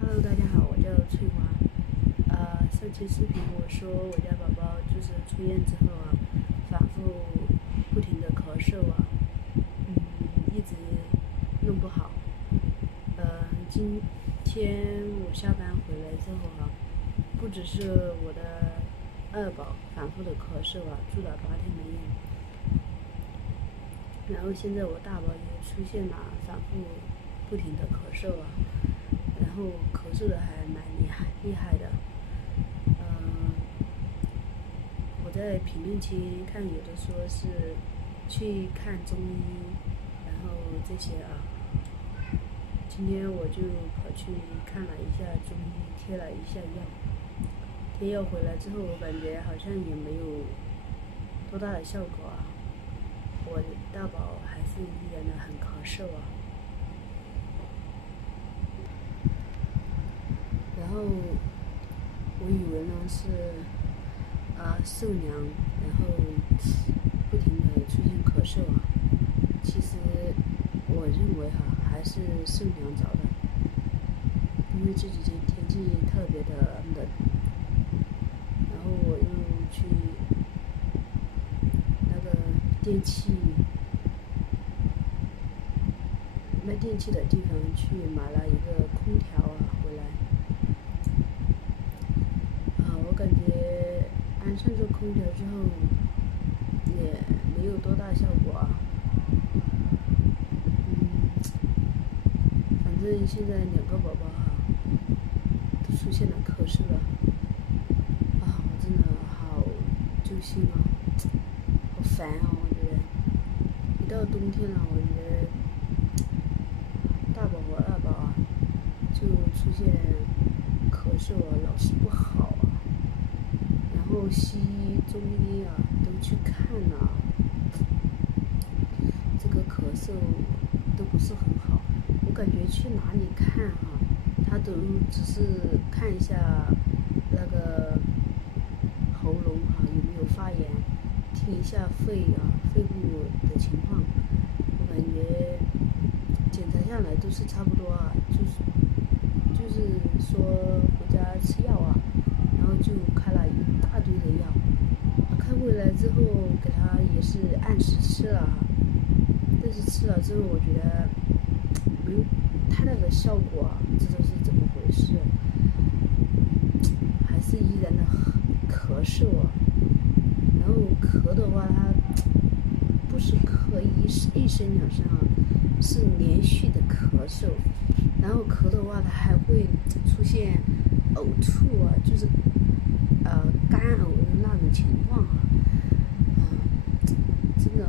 Hello，大家好，我叫翠花。上期视频我说我家宝宝就是出院之后啊，反复不停的咳嗽啊，一直弄不好。今天我下班回来之后啊，不只是我的二宝反复的咳嗽啊，住了8天的院，然后现在我大宝也出现了反复不停的咳嗽啊，然后咳嗽的还蛮厉害的。我在评论区看有的说是去看中医，然后这些啊，今天我就跑去看了一下中医，贴了一下药。贴药回来之后，我感觉好像也没有多大的效果啊。我大宝还是依然的很咳嗽啊。然后我以为呢是受凉，然后不停的出现咳嗽啊。其实我认为还是受凉着的，因为这几天天气特别的冷，然后我又去那个电器卖电器的地方去买了一个空调啊回来。我感觉安上这空调之后也没有多大效果啊。反正现在2个宝宝都出现了咳嗽了，我真的好揪心啊，好烦啊！我觉得一到冬天了，我觉得大宝和二宝就出现咳嗽老是不好啊，然后西医中医都去看了，这个咳嗽都不是很好。我感觉去哪里看他都只是看一下那个喉咙有没有发炎，听一下肺部的情况。我感觉检查下来都是差不多就是说回家吃药然后就开了一大堆的药。开回来之后给他也是按时吃了但是吃了之后我觉得没有太大的效果不知道是怎么回事，还是依然的咳嗽然后咳的话它不是咳一声2声是连续的咳嗽，然后咳的话它还会出现呕吐就是干呕的那种情况真的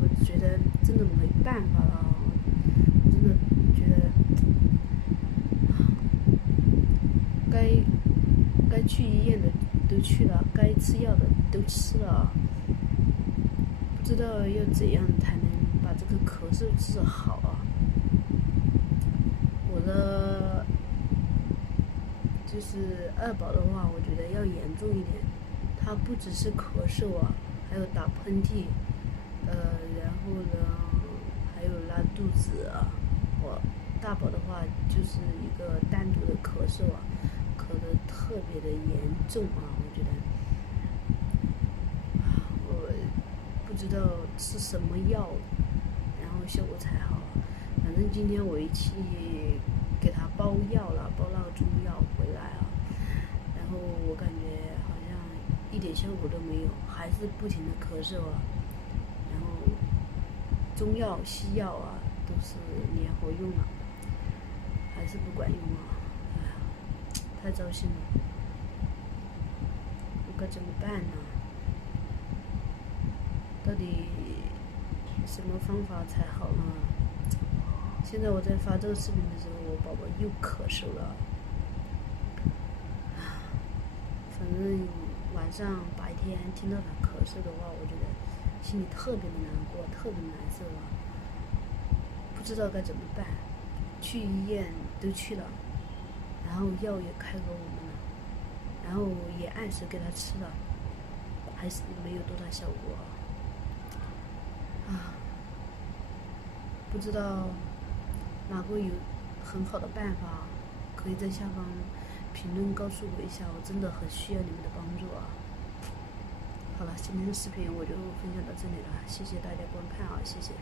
我觉得真的没办法了我真的觉得该去医院的都去了，该吃药的都吃了，不知道要怎样才能把这个咳嗽治好我的就是二宝的话，我觉得要严重一点，他不只是咳嗽还有打喷嚏，然后呢还有拉肚子我大宝的话就是一个单独的咳嗽咳得特别的严重我觉得我不知道吃什么药，然后效果才好。反正今天我一起给他包药了，包那个中药回来然后我感觉好像一点效果都没有，还是不停的咳嗽然后中药西药都是联合用了，还是不管用太糟心了，我该怎么办呢？到底什么方法才好呢？现在我在发这个视频的时候，我宝宝又咳嗽了反正晚上白天听到他咳嗽的话，我觉得心里特别的难过，特别难受不知道该怎么办。去医院都去了，然后药也开给我们了，然后也按时给他吃了，还是没有多大效果不知道哪个有很好的办法，可以在下方评论告诉我一下，我真的很需要你们的帮助啊。好了，今天的视频我就分享到这里了，谢谢大家观看啊，谢谢。